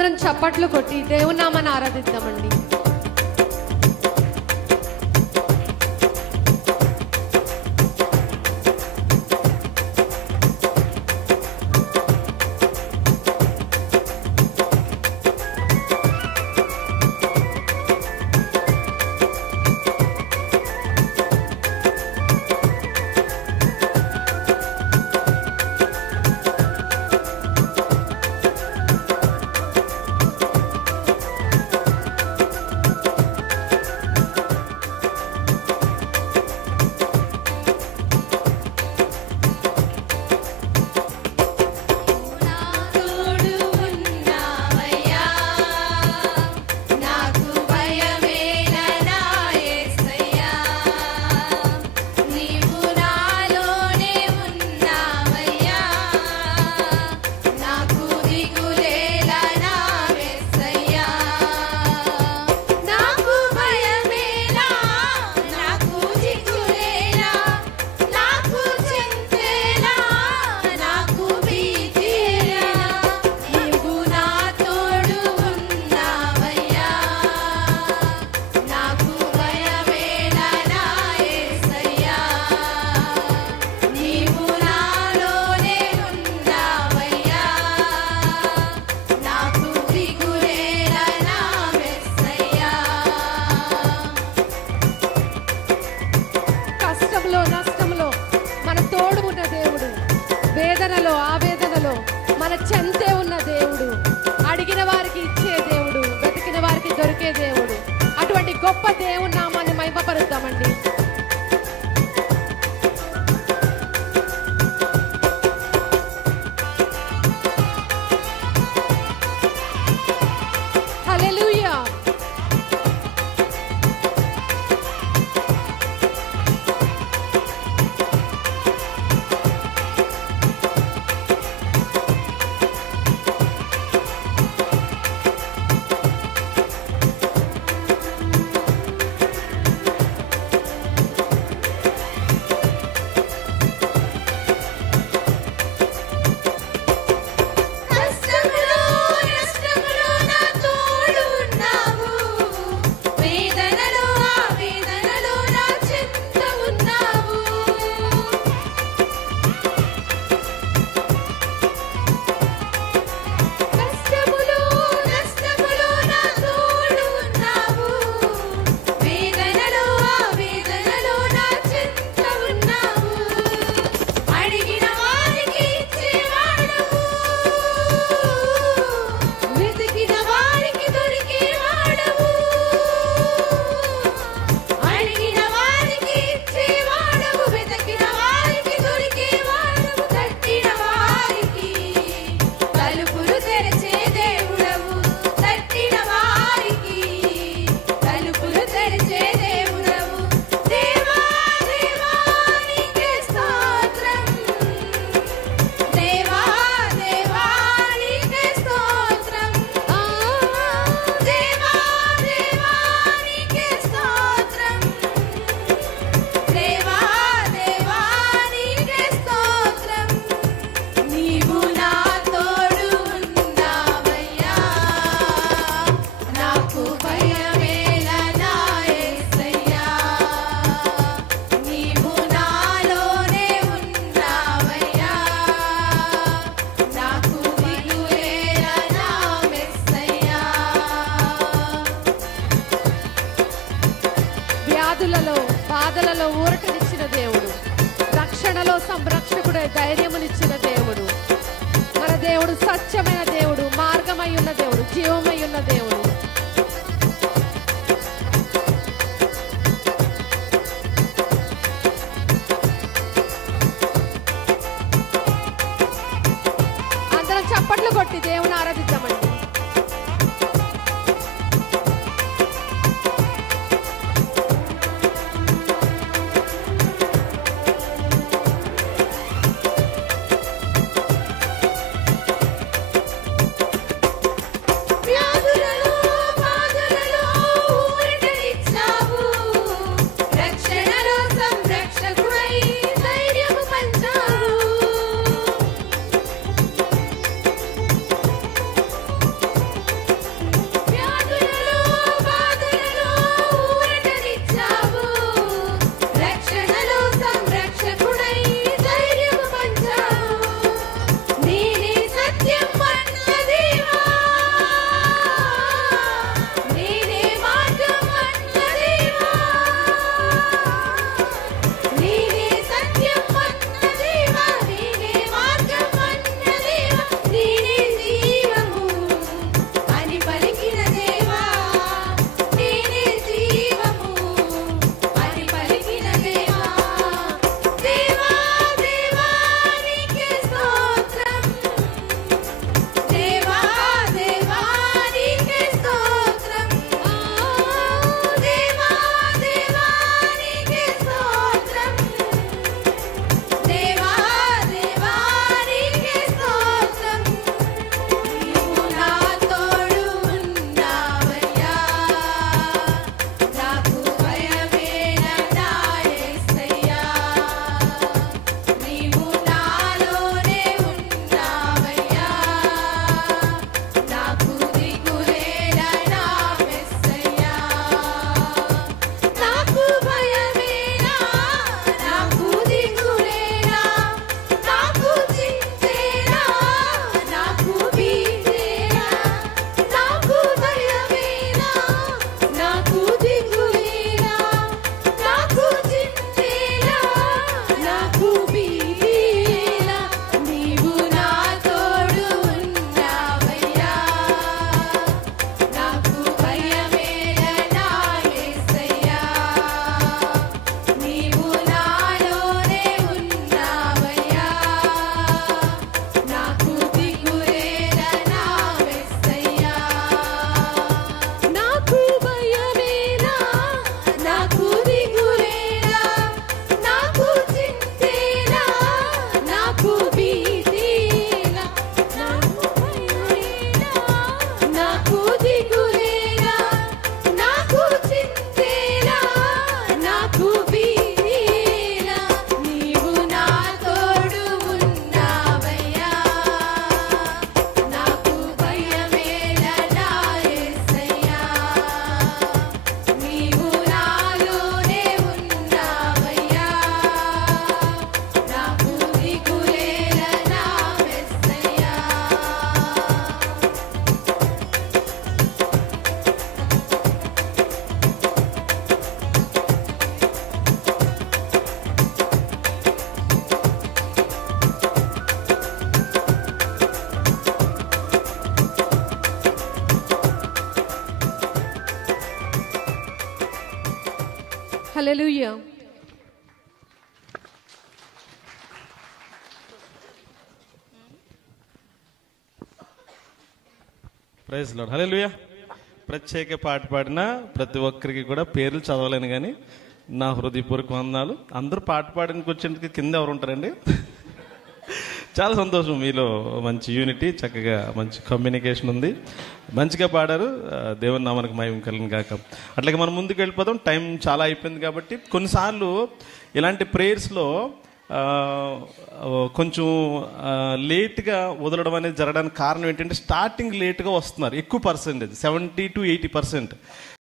అందరం చప్పట్లు కొట్టి దేవుని నామాన్ని ఆరాధిద్దామండి. వేదనలో ఆవేదనలో మన చెంతే ఉన్న దేవుడు, అడిగిన వారికి ఇచ్చే దేవుడు, వెతికిన వారికి దొరికే దేవుడు. అటువంటి గొప్ప దేవుని నామాన్ని మహిమపరుద్దామండి. హల్లెలూయా. బాధలలో ఊరటనిచ్చిన దేవుడు, రక్షణలో సంరక్షకుడే ధైర్యమునిచ్చిన దేవుడు. మన దేవుడు సత్యమైన దేవుడు, మార్గమై ఉన్న దేవుడు, జీవమై ఉన్న దేవుడు. అందరం చప్పట్లు కొట్టి దేవుని ఆరాధిద్దామండి. వ్యాధులలో హల్లెలూయా. Praise lord. హల్లెలూయా. ప్రత్యేక పాట పాడిన ప్రతి ఒక్కరికి కూడా పేర్లు చదవలేను, కానీ నా హృదయపూర్వక వందనాలు. అందరూ పాట పాడడానికి వచ్చేందుకు కింద ఎవరు ఉంటారండి? చాలా సంతోషం, మీలో మంచి యూనిటీ, చక్కగా మంచి కమ్యూనికేషన్ ఉంది, మంచిగా పాడారు. దేవుని నామానికి మహిమ కలుగును గాక. అట్లాగే మనం ముందుకు వెళ్ళిపోదాం, టైం చాలా అయిపోయింది కాబట్టి. కొన్నిసార్లు ఇలాంటి ప్రేయర్స్లో కొంచెం లేట్గా వదలడం అనేది జరగడానికి కారణం ఏంటంటే, స్టార్టింగ్ లేట్గా వస్తున్నారు ఎక్కువ పర్సెంటేజ్, 70 to 80%.